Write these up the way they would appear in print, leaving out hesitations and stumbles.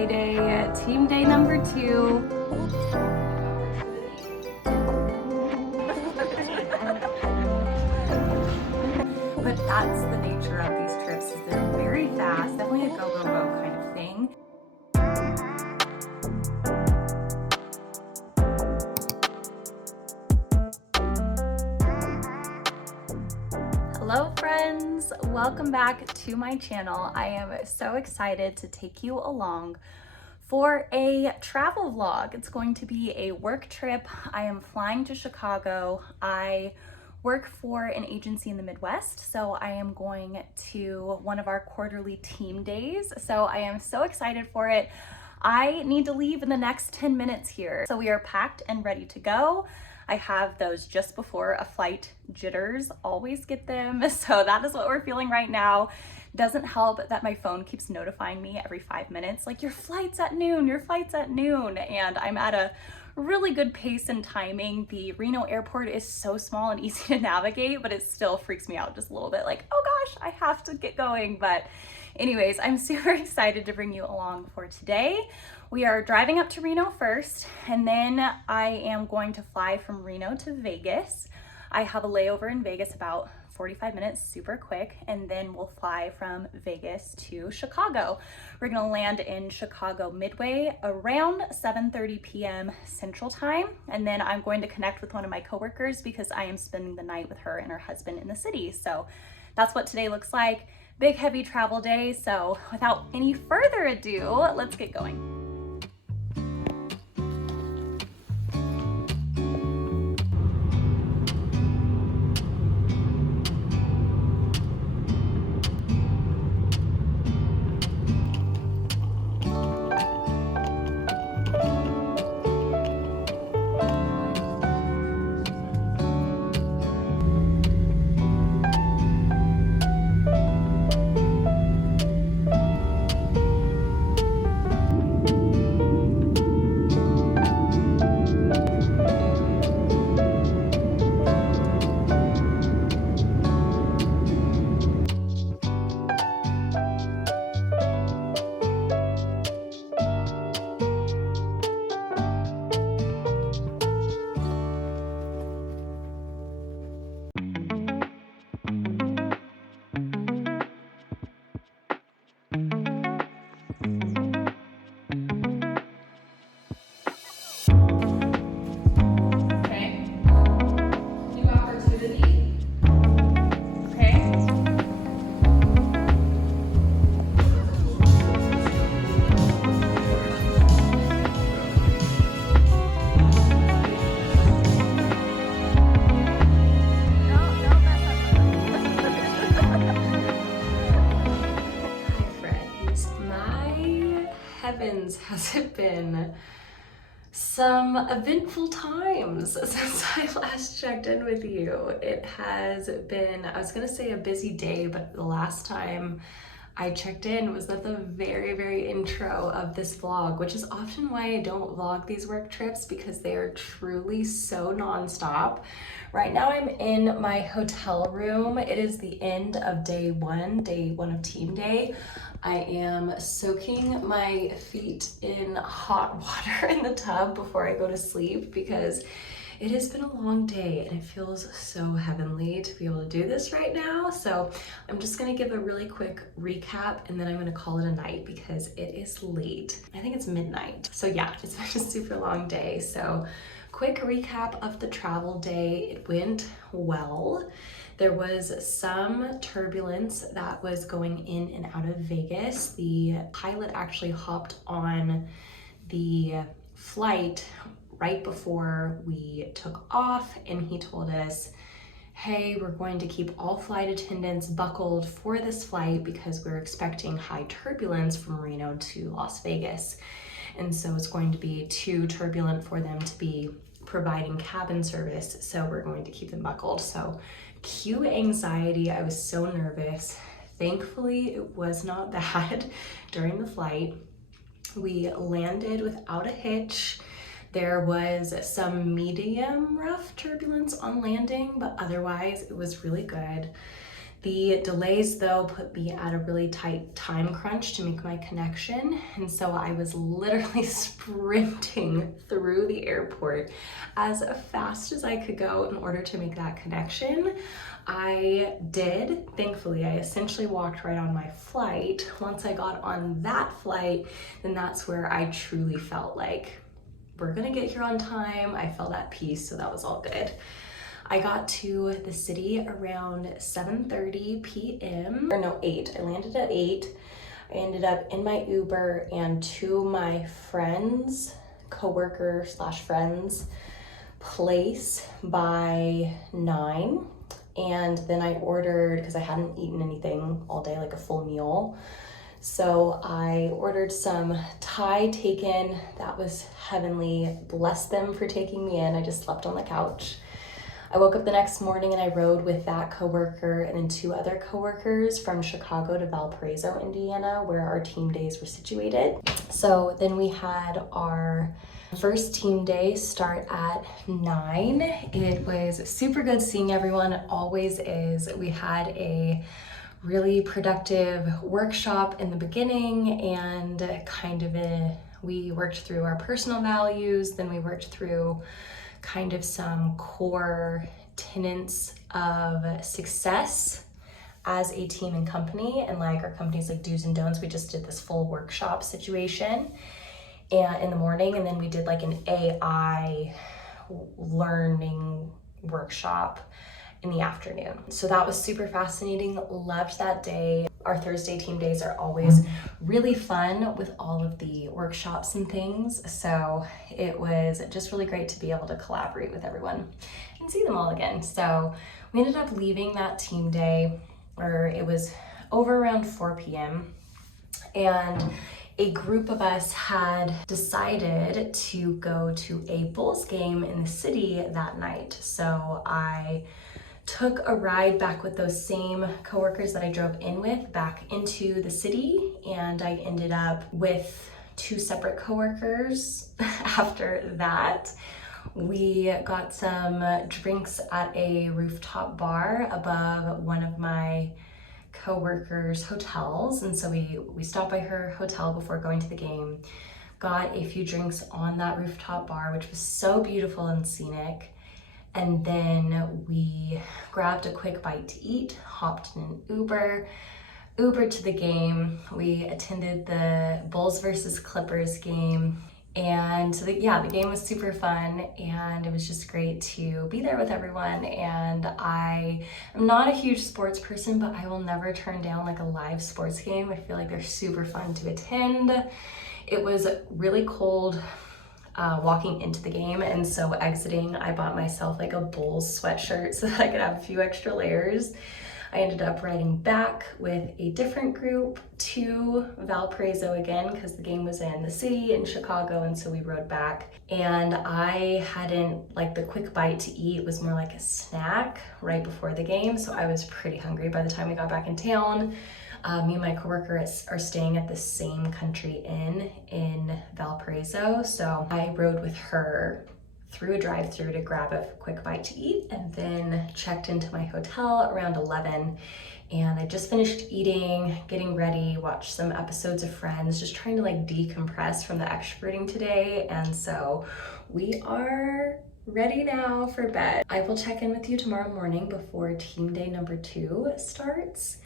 Friday, team day number 2. But that's the nature of these trips, is they're very fast, definitely a go, go, go kind of thing. Hello friends, welcome back to my channel. I am so excited to take you along for a travel vlog. It's going to be a work trip. I am flying to Chicago. I work for an agency in the Midwest, so I am going to one of our quarterly team days. So I am so excited for it. I need to leave in the next 10 minutes here. So we are packed and ready to go. I have those just before a flight jitters, always get them. So that is what we're feeling right now. Doesn't help that my phone keeps notifying me every 5 minutes, like your flight's at noon, your flight's at noon. And I'm at a really good pace and timing. The Reno airport is so small and easy to navigate, but it still freaks me out just a little bit, like, oh gosh, I have to get going. But anyways, I'm super excited to bring you along for today. We are driving up to Reno first, and then I am going to fly from Reno to Vegas. I have a layover in Vegas, about 45 minutes, super quick, and then we'll fly from Vegas to Chicago. We're gonna land in Chicago Midway around 7:30 p.m. Central Time, and then I'm going to connect with one of my coworkers because I am spending the night with her and her husband in the city. So that's what today looks like. Big, heavy travel day. So without any further ado, let's get going. Heavens, has it been some eventful times since I last checked in with you. It has been, I was gonna say a busy day, but the last time I checked in was at the very intro of this vlog, which is often why I don't vlog these work trips, because they are truly so nonstop. Right now I'm in my hotel room. It is the end of day one of team day. I am soaking my feet in hot water in the tub before I go to sleep because it has been a long day and it feels so heavenly to be able to do this right now. So I'm just gonna give a really quick recap and then I'm gonna call it a night because it is late. I think it's midnight. So yeah, it's been a super long day. So quick recap of the travel day. It went well. There was some turbulence that was going in and out of Vegas. The pilot actually hopped on the flight right before we took off, and he told us, hey, we're going to keep all flight attendants buckled for this flight because we're expecting high turbulence from Reno to Las Vegas. And so it's going to be too turbulent for them to be providing cabin service, so we're going to keep them buckled. So cue anxiety. I was so nervous. Thankfully, it was not bad during the flight. We landed without a hitch. There was some medium rough turbulence on landing, but otherwise it was really good. The delays though put me at a really tight time crunch to make my connection. And so I was literally sprinting through the airport as fast as I could go in order to make that connection. I did, thankfully. I essentially walked right on my flight. Once I got on that flight, then that's where I truly felt like we're gonna get here on time. I felt at peace, so that was all good. I got to the city around 7:30 p.m. or no, 8. I landed at 8. I ended up in my Uber and to my friends, coworker slash friends place by 9. And then I ordered, because I hadn't eaten anything all day, like a full meal. So I ordered some Thai taken. That was heavenly. Bless them for taking me in. I just slept on the couch. I woke up the next morning and I rode with that coworker and then 2 other coworkers from Chicago to Valparaiso, Indiana, where our team days were situated. So then we had our first team day start at 9. It was super good seeing everyone. It always is. We had a really productive workshop in the beginning and we worked through our personal values. Then we worked through kind of some core tenets of success as a team and company, and like our company's like do's and don'ts. We just did this full workshop situation and in the morning, and then we did like an AI learning workshop in the afternoon. So that was super fascinating. Loved that day. Our Thursday team days are always really fun with all of the workshops and things. So it was just really great to be able to collaborate with everyone and see them all again. So we ended up leaving that team day, or it was over around 4 p.m. and a group of us had decided to go to a Bulls game in the city that night. So I took a ride back with those same coworkers that I drove in with back into the city, and I ended up with 2 separate coworkers after that. We got some drinks at a rooftop bar above one of my coworkers' hotels, and so we stopped by her hotel before going to the game, got a few drinks on that rooftop bar, which was so beautiful and scenic. And then we grabbed a quick bite to eat, hopped in an Uber to the game. We attended the Bulls versus Clippers game. And so the game was super fun, and it was just great to be there with everyone. And I am not a huge sports person, but I will never turn down like a live sports game. I feel like they're super fun to attend. It was really cold walking into the game, and so exiting, I bought myself like a Bulls sweatshirt so that I could have a few extra layers. I ended up riding back with a different group to Valparaiso again because the game was in the city in Chicago, and so we rode back. And I hadn't, like, the quick bite to eat was more like a snack right before the game, so I was pretty hungry by the time we got back in town. Me and my coworker are staying at the same country inn in Valparaiso, so I rode with her through a drive-through to grab a quick bite to eat, and then checked into my hotel around 11. And I just finished eating, getting ready, watched some episodes of Friends, just trying to like decompress from the extroverting today. And so we are ready now for bed. I will check in with you tomorrow morning before team day number 2 starts.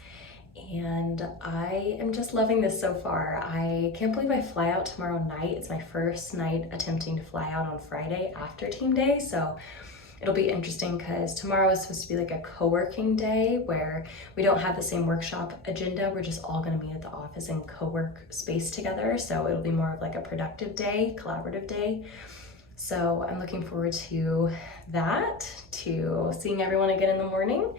And I am just loving this so far. I can't believe I fly out tomorrow night. It's my first night attempting to fly out on Friday after team day. So it'll be interesting because tomorrow is supposed to be like a co-working day where we don't have the same workshop agenda. We're just all gonna meet at the office and co-work space together. So it'll be more of like a productive day, collaborative day. So I'm looking forward to that, to seeing everyone again in the morning,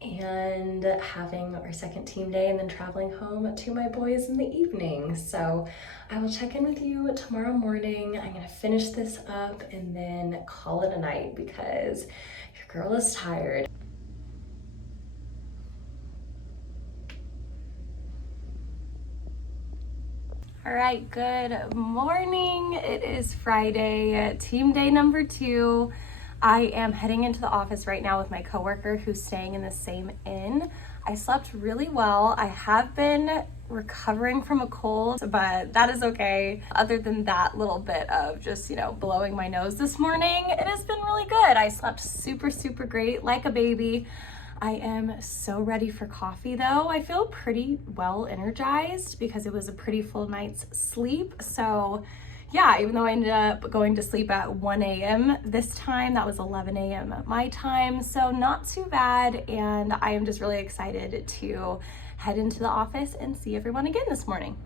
and having our second team day, and then traveling home to my boys in the evening. So I will check in with you tomorrow morning. I'm gonna finish this up and then call it a night because your girl is tired. All right, good morning. It is Friday, team day number 2. I am heading into the office right now with my coworker who's staying in the same inn. I slept really well. I have been recovering from a cold, but that is okay. Other than that little bit of just, blowing my nose this morning, it has been really good. I slept super, super great, like a baby. I am so ready for coffee though. I feel pretty well energized because it was a pretty full night's sleep. So yeah, even though I ended up going to sleep at 1 a.m. this time, that was 11 a.m. my time. So not too bad. And I am just really excited to head into the office and see everyone again this morning.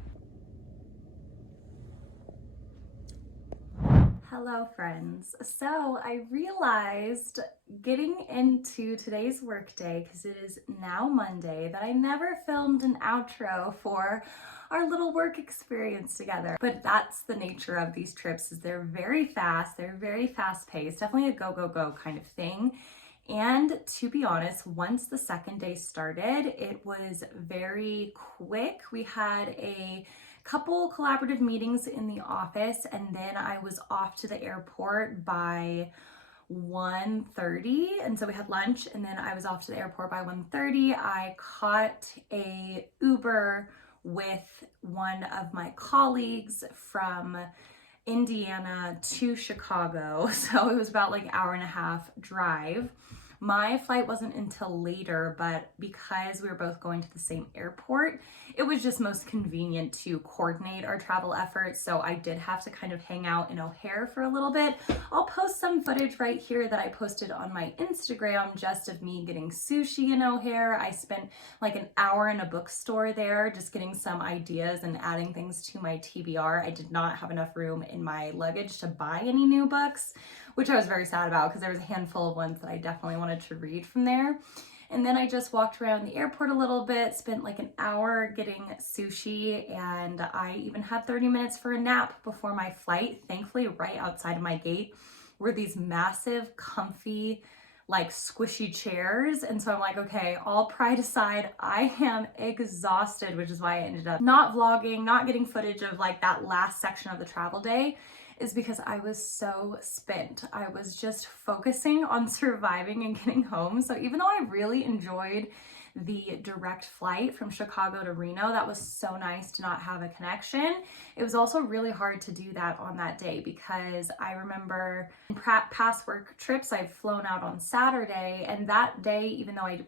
Hello friends. So I realized getting into today's workday, because it is now Monday, that I never filmed an outro for our little work experience together. But that's the nature of these trips, is they're very fast paced, definitely a go, go, go kind of thing. And to be honest, once the second day started, it was very quick. We had a couple collaborative meetings in the office, and then I was off to the airport by 1:30, and so we had lunch, and then I was off to the airport by 1:30. I caught a Uber with one of my colleagues from Indiana to Chicago, so it was about like an hour and a half drive. My flight wasn't until later, but because we were both going to the same airport, it was just most convenient to coordinate our travel efforts. So I did have to kind of hang out in O'Hare for a little bit. I'll post some footage right here that I posted on my Instagram just of me getting sushi in O'Hare. I spent like an hour in a bookstore there just getting some ideas and adding things to my TBR. I did not have enough room in my luggage to buy any new books, which I was very sad about because there was a handful of ones that I definitely wanted to read from there. And then I just walked around the airport a little bit, spent like an hour getting sushi, and I even had 30 minutes for a nap before my flight. Thankfully, right outside of my gate were these massive, comfy, like squishy chairs. And so I'm like, okay, all pride aside, I am exhausted, which is why I ended up not vlogging, not getting footage of like that last section of the travel day, is because I was so spent. I was just focusing on surviving and getting home. So even though I really enjoyed the direct flight from Chicago to Reno, that was so nice to not have a connection. It was also really hard to do that on that day because I remember in past work trips, I've flown out on Saturday, and that day, even though I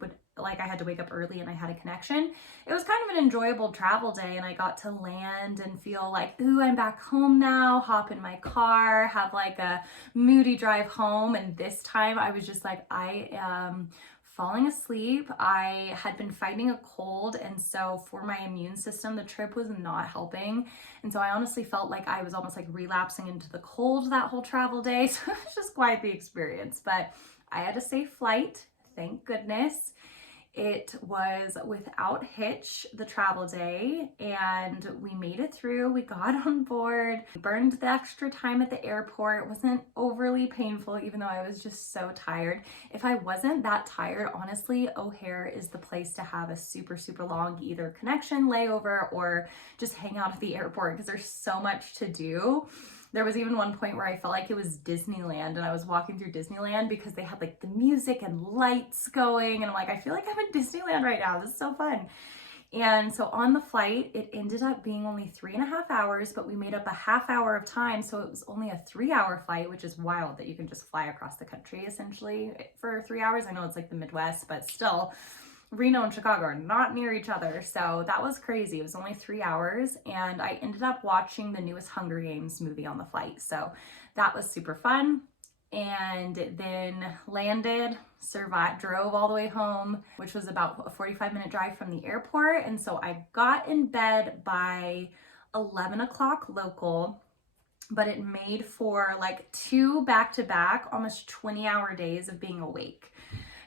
had to wake up early and I had a connection, it was kind of an enjoyable travel day, and I got to land and feel like, ooh, I'm back home now, hop in my car, have like a moody drive home. And this time I was just like, I am falling asleep. I had been fighting a cold, and so for my immune system, the trip was not helping. And so I honestly felt like I was almost like relapsing into the cold that whole travel day. So it was just quite the experience, but I had a safe flight, thank goodness. It was without hitch, the travel day, and we made it through. We got on board, burned the extra time at the airport. It wasn't overly painful, even though I was just so tired. If I wasn't that tired, honestly, O'Hare is the place to have a super, super long either connection, layover, or just hang out at the airport because there's so much to do. There was even one point where I felt like it was Disneyland, and I was walking through Disneyland because they had like the music and lights going, and I'm like, I feel like I'm in Disneyland right now. This is so fun. And so on the flight, it ended up being only 3.5 hours, but we made up a half hour of time. So it was only a 3-hour flight, which is wild that you can just fly across the country essentially for 3 hours. I know it's like the Midwest, but still, Reno and Chicago are not near each other. So that was crazy. It was only 3 hours, and I ended up watching the newest Hunger Games movie on the flight. So that was super fun. And then landed, survived, drove all the way home, which was about a 45-minute drive from the airport. And so I got in bed by 11 o'clock local, but it made for like 2 back-to-back, almost 20-hour days of being awake.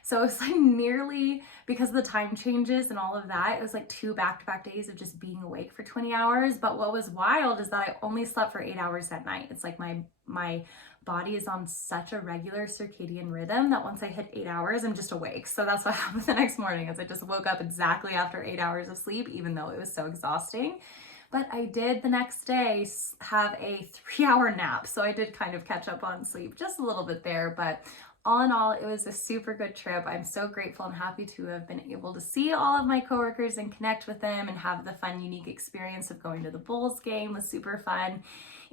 So it was like nearly, because of the time changes and all of that, it was like 2 back-to-back days of just being awake for 20 hours. But what was wild is that I only slept for 8 hours that night. It's like my body is on such a regular circadian rhythm that once I hit 8 hours, I'm just awake. So that's what happened the next morning, is I just woke up exactly after 8 hours of sleep, even though it was so exhausting. But I did the next day have a 3-hour nap. So I did kind of catch up on sleep just a little bit there, but all in all, it was a super good trip. I'm so grateful and happy to have been able to see all of my coworkers and connect with them and have the fun, unique experience of going to the Bulls game. It was super fun.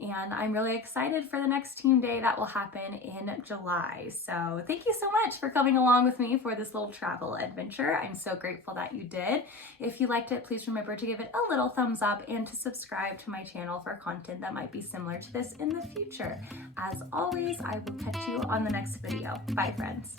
And I'm really excited for the next team day that will happen in July. So thank you so much for coming along with me for this little travel adventure. I'm so grateful that you did. If you liked it, please remember to give it a little thumbs up and to subscribe to my channel for content that might be similar to this in the future. As always, I will catch you on the next video. Bye, friends.